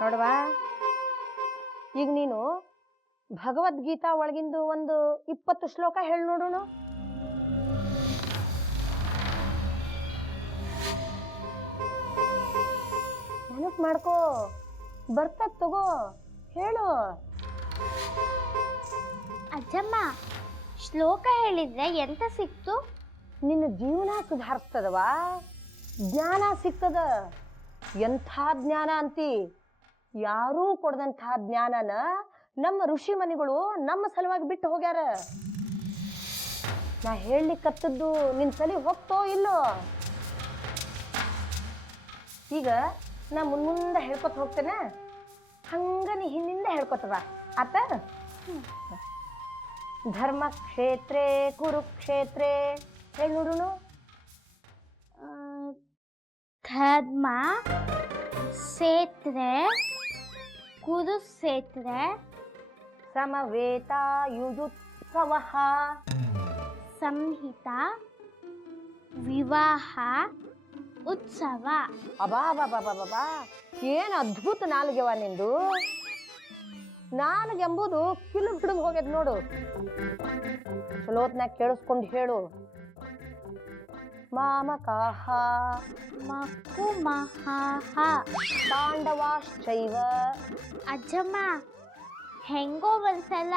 ನೋಡವಾ, ಈಗ ನೀನು ಭಗವದ್ಗೀತಾ ಒಳಗಿಂದು ಒಂದು 20 ಶ್ಲೋಕ ಹೇಳಿ ನೋಡೋಣ. ನೆನಪು ಮಾಡ್ಕೋ, ಬರ್ತದ ತಗೋ, ಹೇಳು. ಅಜ್ಜಮ್ಮ, ಶ್ಲೋಕ ಹೇಳಿದ್ರೆ ಎಂತ ಸಿಕ್ತು? ನಿನ್ನ ಜೀವನ ಸುಧಾರಿಸ್ತದವಾ, ಜ್ಞಾನ ಸಿಗ್ತದ. ಎಂಥ ಜ್ಞಾನ ಅಂತಿ? ಯಾರೂ ಕೊಡದಂಥ ಜ್ಞಾನನ ನಮ್ಮ ಋಷಿ ಮನಿಗಳು ನಮ್ಮ ಸಲುವಾಗಿ ಬಿಟ್ಟು ಹೋಗ್ಯಾರ. ನಾ ಹೇಳಲಿಕ್ಕತ್ತದ್ದು ನಿನ್ನ ತಲೆ ಹೋಗ್ತೋ ಇಲ್ಲೋ? ಈಗ ನಾ ಮುಂದೆ ಹೇಳ್ಕೊತ ಹೋಗ್ತೇನೆ, ಹಂಗ ನೀ ಹಿಂದಿಂದ ಹೇಳ್ಕೊತವ ಆತ. ಧರ್ಮಕ್ಷೇತ್ರೇ ಕುರುಕ್ಷೇತ್ರೇ ಹೇಳಿ ನೋಡುನು. ಧರ್ಮ ಕ್ಷೇತ್ರೇ ಕುರುಕ್ಷೇತ್ರೇ ಸಮವೇತಾಯುಯುತ್ಸವಃ ಸಂಹಿತಾ ವಿವಾಹ ಉತ್ಸವ. ಅಬಾಬಾಬಾಬಾಬಾ, ಏನು ಅದ್ಭುತ ನಾಲ್ಗೆವ ನಿಂದು. ನಾಲ್ಗೆಂಬುದು ಕಿಲು ಹಿಡಿದು ಹೋಗ್ಯದ ನೋಡು. ಚಲೋತ್ನಾಗ ಕೇಳಿಸ್ಕೊಂಡು ಹೇಳು. ಮಾಮಕಾಹ ಮಕುಮಹಾಹ ಪಾಂಡವಾಶ್ಚೈವ. ಅಜ್ಜಮ್ಮ, ಹೆಂಗೋ ಒಂದ್ಸಲ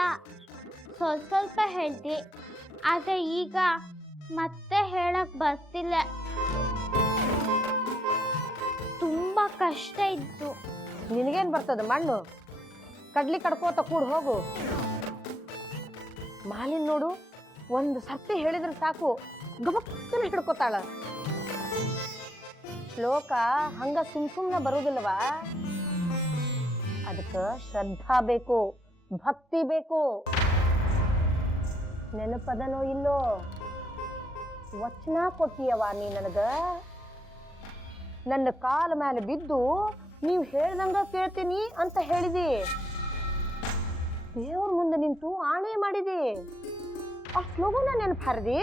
ಸ್ವಲ್ಪ ಹೇಳ್ತಿ, ಆದ್ರೆ ಈಗ ಮತ್ತೆ ಹೇಳಕ್ ಬರ್ತಿಲ್ಲ. ತುಂಬಾ ಕಷ್ಟ ಇತ್ತು. ನಿನಗೇನು ಬರ್ತದ ಮಣ್ಣು? ಕಡ್ಲಿ ಕಡ್ಕೋತ ಕೂಡ ಹೋಗು. ಮಾಲಿನ್ ನೋಡು, ಒಂದು ಸರ್ತಿ ಹೇಳಿದ್ರೆ ಸಾಕು, ಗಬಕ್ಕನ ಹಿಡ್ಕೋತಾಳ. ಶ್ಲೋಕ ಹಂಗ ಸುಮ್ನೆ ಬರುವುದಿಲ್ಲವಾ, ಅದಕ್ಕೆ ಶ್ರದ್ಧಾ ಬೇಕು, ಭಕ್ತಿ ಬೇಕು. ನೆನಪದನೋ ಇಲ್ಲೋ? ವಚನ ಕೊಟ್ಟಿಯವ ನೀ ನನಗ. ನನ್ನ ಕಾಲ ಮೇಲೆ ಬಿದ್ದು ನೀವು ಹೇಳ್ದಂಗ ಕೇಳ್ತೀನಿ ಅಂತ ಹೇಳಿದಿ. ದೇವ್ರ ಮುಂದೆ ನಿಂತು ಆಣೆ ಮಾಡಿದಿ. ಅಷ್ಟು ಲಗುನ ನೆನಪು ಹರಿದಿ.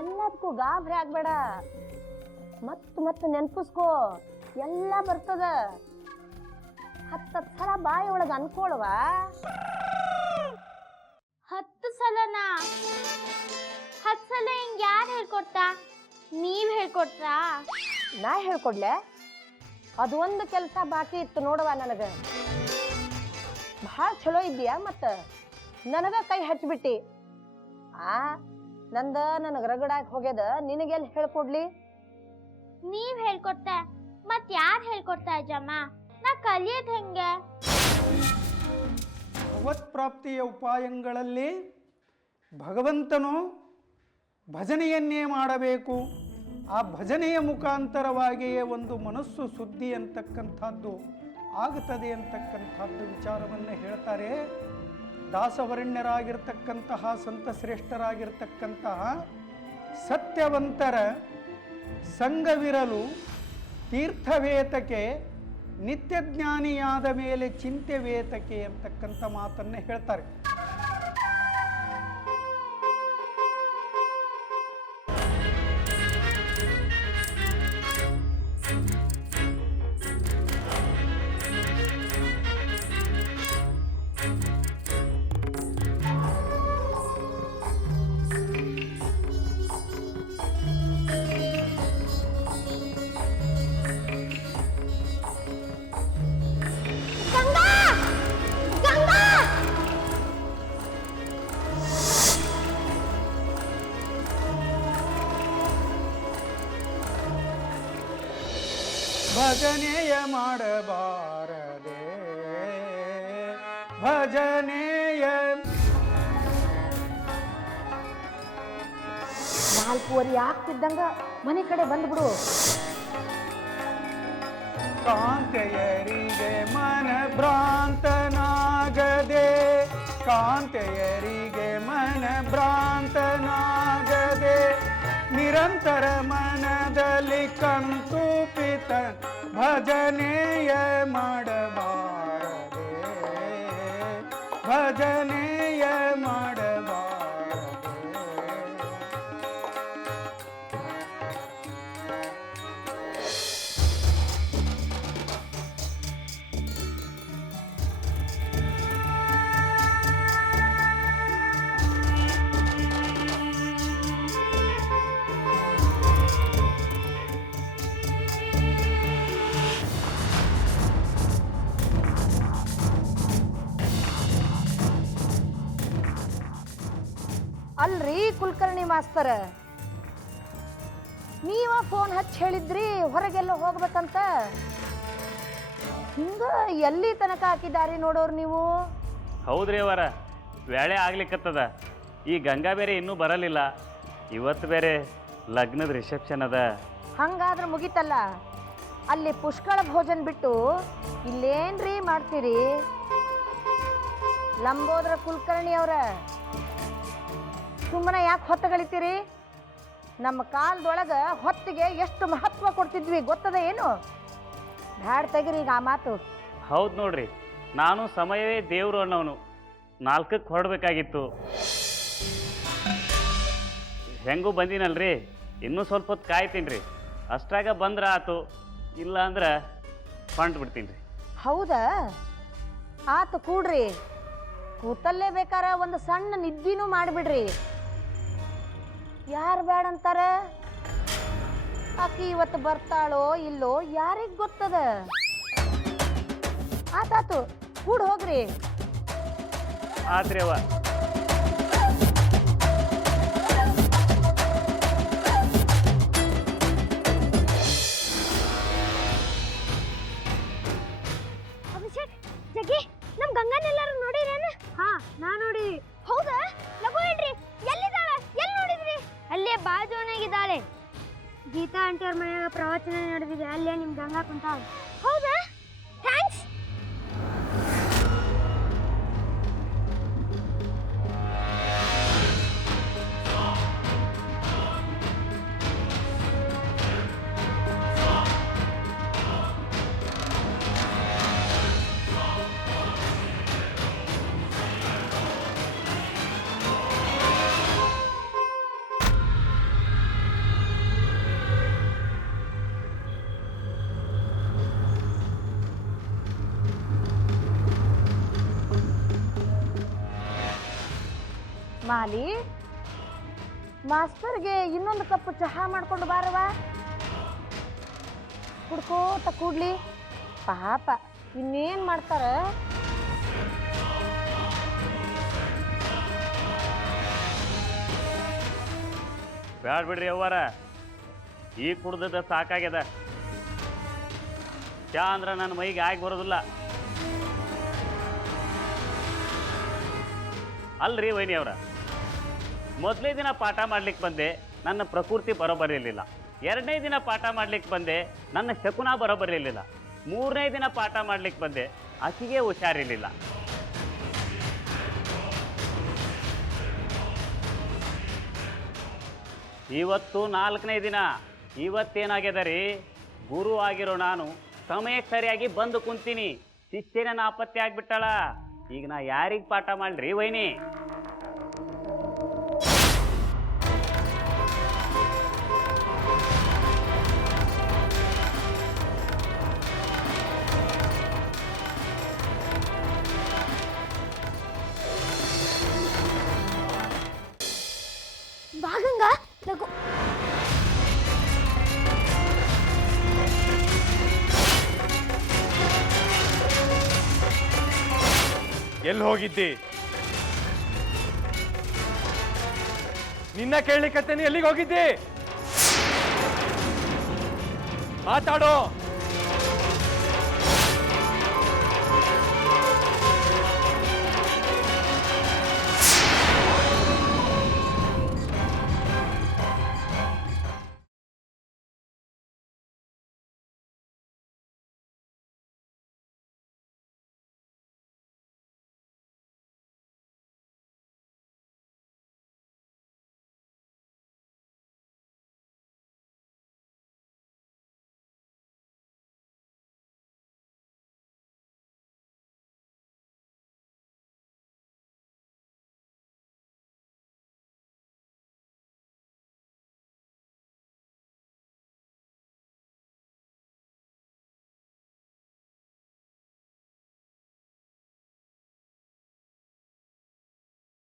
ಎಲ್ಲದಕ್ಕೂ ಗಾಬರಿ ಆಗ್ಬೇಡ. ಮತ್ತೆ ನೆನಪಿಸ್ಕೋ, ಎಲ್ಲ ಬರ್ತದ. 10 ಸಲ ಬಾಯಿ ಒಳಗೆ ಅನ್ಕೊಳವ. 10 ಸಲನಾ? 10 ಸಲ ಹಿಂಗ್ ಯಾರು ಹೇಳ್ಕೊಡ್ತಾ? ನೀವ್ ಹೇಳ್ಕೊಟ್ರಾ? ನಾ ಹೇಳ್ಕೊಡ್ಲೆ? ಅದು ಒಂದು ಕೆಲಸ ಬಾಕಿ ಇತ್ತು ನೋಡವ ನನಗ. ಭಾಳ ಚಲೋ ಇದ್ದೀಯಾ, ಮತ್ತ ನನಗ ಕೈ ಹಚ್ಬಿಟ್ಟಿ. ನನಗೆ ರಗಡಾಗಿ ಹೋಗ್ಯದ, ನಿನಗೆಲ್ಲಿ ಹೇಳ್ಕೊಡ್ಲಿ? ನೀವ್ ಹೇಳ್ಕೊಡ್ತಾ, ಮತ್ ಯಾರು ಹೇಳ್ಕೊಡ್ತಾ ಅಜ್ಜಮ್ಮ? ನಾ ಕಲಿಯೋದ್ ಹೆಂಗೆ? ಭಗವತ್ ಪ್ರಾಪ್ತಿಯ ಉಪಾಯಗಳಲ್ಲಿ ಭಗವಂತನು ಭಜನೆಯನ್ನೇ ಮಾಡಬೇಕು. ಆ ಭಜನೆಯ ಮುಖಾಂತರವಾಗಿಯೇ ಒಂದು ಮನಸ್ಸು ಶುದ್ಧಿ ಅಂತಕ್ಕಂಥದ್ದು ಆಗುತ್ತದೆ ಅಂತಕ್ಕಂಥದ್ದು ವಿಚಾರವನ್ನು ಹೇಳ್ತಾರೆ. ದಾಸವರ್ಣ್ಯರಾಗಿರ್ತಕ್ಕಂತಹ ಸಂತಶ್ರೇಷ್ಠರಾಗಿರ್ತಕ್ಕಂತಹ ಸತ್ಯವಂತರ ಸಂಘವಿರಲು ತೀರ್ಥವೇತಕೆ, ನಿತ್ಯಜ್ಞಾನಿಯಾದ ಮೇಲೆ ಚಿಂತೆವೇತಕೆ ಅಂತಕ್ಕಂಥ ಮಾತನ್ನು ಹೇಳ್ತಾರೆ. ಭಜನೆಯ ಮಾಡಬಾರದೆ, ಭಜನೆಯ 4:15 ಆಗ್ತಿದ್ದಂಗ ಮನೆ ಕಡೆ ಬಂದ್ಬಿಡು. ಕಾಂತೆಯರಿಗೆ ಮನ ಭ್ರಾಂತನಾಗದೆ, ಕಾಂತೆಯರಿಗೆ ಮನ ಭ್ರಾಂತನಾಗದೆ, ನಿರಂತರ ಮನದಲ್ಲಿ ಕಂತುಪಿತ ಭಜನೆಯ ಮಾಡಬಾರದೆ, ಭಜನೆಯ ಮಾಡಬಾರದೆ. ಅಲ್ರಿ ಕುಲಕರ್ಣಿ ಮಾಸ್ತರ, ನೀವ ಫೋನ್ ಹಚ್ಚಿ ಹೇಳಿದ್ರಿ ಹೊರಗೆಲ್ಲ ಹೋಗ್ಬೇಕಂತ. ಹಿಂಗ ಎಲ್ಲಿ ತನಕ ಹಾಕಿದಾರಿ ನೋಡೋರು ನೀವು? ಹೌದ್ರಿ ಅವರ, ವೇಳೆ ಆಗ್ಲಿಕ್ಕತ್ತದ. ಈ ಗಂಗಾ ಬೇರೆ ಇನ್ನೂ ಬರಲಿಲ್ಲ. ಇವತ್ತು ಬೇರೆ ಲಗ್ನದ ರಿಸೆಪ್ಷನ್ ಅದ. ಹಂಗಾದ್ರೆ ಮುಗಿತಲ್ಲ. ಅಲ್ಲಿ ಪುಷ್ಕಳ ಭೋಜನ ಬಿಟ್ಟು ಇಲ್ಲೇನ್ರಿ ಮಾಡ್ತೀರಿ? ಲಂಬೋದ್ರ ಕುಲಕರ್ಣಿ ಅವರ, ಸುಮ್ಮನೆ ಯಾಕೆ ಹೊತ್ತಗಳಿತೀರಿ? ನಮ್ಮ ಕಾಲದೊಳಗೆ ಹೊತ್ತಿಗೆ ಎಷ್ಟು ಮಹತ್ವ ಕೊಡ್ತಿದ್ವಿ ಗೊತ್ತದ ಏನು? ಬ್ಯಾಡ್ ತೆಗಿರಿ ಈಗ ಆ ಮಾತು. ಹೌದು ನೋಡ್ರಿ, ನಾನು ಸಮಯವೇ ದೇವರು ಅನ್ನೋನು. 4ಕ್ಕೆ ಹೊರಡ್ಬೇಕಾಗಿತ್ತು. ಹೆಂಗೂ ಬಂದಿನಲ್ರಿ, ಇನ್ನೂ ಸ್ವಲ್ಪ ಹೊತ್ತು ಕಾಯ್ತೀನಿ ರೀ. ಅಷ್ಟಾಗ ಬಂದ್ರೆ ಆತು, ಇಲ್ಲ ಅಂದ್ರೆ ಹೊಂಟು ಬಿಡ್ತೀನಿ ರೀ. ಹೌದಾ? ಆತು ಕೂಡ್ರಿ. ಕೂತಲ್ಲೇ ಬೇಕಾರ ಒಂದು ಸಣ್ಣ ನಿದ್ದಿನೂ ಮಾಡಿಬಿಡ್ರಿ. ಯಾರು ಬೇಡಂತಾರ? ಆಕಿ ಇವತ್ತು ಬರ್ತಾಳೋ ಇಲ್ಲೋ ಯಾರಿಗೆ ಗೊತ್ತದ? ಆತಾತು, ಕೂಡ್ ಹೋಗ್ರಿ. ಆತ್ರಿ ಅವ್ವ. ಅಭಿಷೇಕ್, ಜಗ್ಗಿ, ನಮ್ ಗಂಗನೆಲ್ಲರೂ ನೋಡಿರೇನ? ಹಾ, ನಾ ನೋಡಿ. ಹೌದಾ? ಲಗು ಹೇಳ್ರಿ, ಎಲ್ಲಿದ್ದಾಳೆ? ಎಲ್ಲಿ ನೋಡಿದ್ರಿ? ಅಲ್ಲೇ ಬಾಜುನಾಗಿದ್ದಾಳೆ. ಗೀತಾ ಆಂಟಿ ಅವ್ರ ಮನೆಯಾಗ ಪ್ರವಚನ ನಡೆದಿದೆ, ಅಲ್ಲೇ ನಿಮ್ ಗಂಗಾ ಕುಂತಾಳ. ಹೌದಾ? ಥ್ಯಾಂಕ್ಸ್. ಮಾಲಿ, ಮಾಸ್ತರ್ಗೆ ಇನ್ನೊಂದು ಕಪ್ ಚಹಾ ಮಾಡ್ಕೊಂಡು ಬಾರವ. ಕುಡ್ಕೋತ ಕೂಡ್ಲಿ. ಪಾಪ ಇನ್ನೇನ್ ಮಾಡ್ತಾರ? ಬ್ಯಾಡ ಬಿಡ್ರಿ ಅವ್ವಾರ, ಈಗ ಕುಡ್ದದ ಸಾಕಾಗ್ಯದ. ಚಾ ಅಂದ್ರೆ ನನ್ನ ಮೈಗೆ ಆಗಿ ಬರೋದಿಲ್ಲ. ಅಲ್ರಿ ವೈನಿ ಅವರ, ಮೊದಲೇ ದಿನ ಪಾಠ ಮಾಡ್ಲಿಕ್ಕೆ ಬಂದೆ, ನನ್ನ ಪ್ರಕೃತಿ ಬರೋಬರಿರಲಿಲ್ಲ. 2ನೇ ದಿನ ಪಾಠ ಮಾಡ್ಲಿಕ್ಕೆ ಬಂದೆ, ನನ್ನ ಶಕುನ ಬರೋಬರಿರಲಿಲ್ಲ. 3ನೇ ದಿನ ಪಾಠ ಮಾಡ್ಲಿಕ್ಕೆ ಬಂದೆ, ಆಕೆಗೆ ಹುಷಾರಿರಲಿಲ್ಲ. ಇವತ್ತು 4ನೇ ದಿನ. ಇವತ್ತೇನಾಗ್ಯದ ರೀ, ಗುರು ಆಗಿರೋ ನಾನು ಸಮಯಕ್ಕೆ ಸರಿಯಾಗಿ ಬಂದು ಕುಂತೀನಿ. ಶಿಷ್ಯನ ನಾಪತ್ತೆ ಆಗ್ಬಿಟ್ಟಾಳ. ಈಗ ನಾ ಯಾರಿಗೆ ಪಾಠ ಮಾಡ್ರಿ ವೈನಿ? ಬಾಗಂಗ ಲಗು. ಎಲ್ಲಿ ಹೋಗಿದ್ದಿ? ನಿನ್ನ ಕೇಳಲಿಕ್ಕತ್ತೇನೆ, ಎಲ್ಲಿಗೆ ಹೋಗಿದ್ದಿ? ಮಾತಾಡೋ.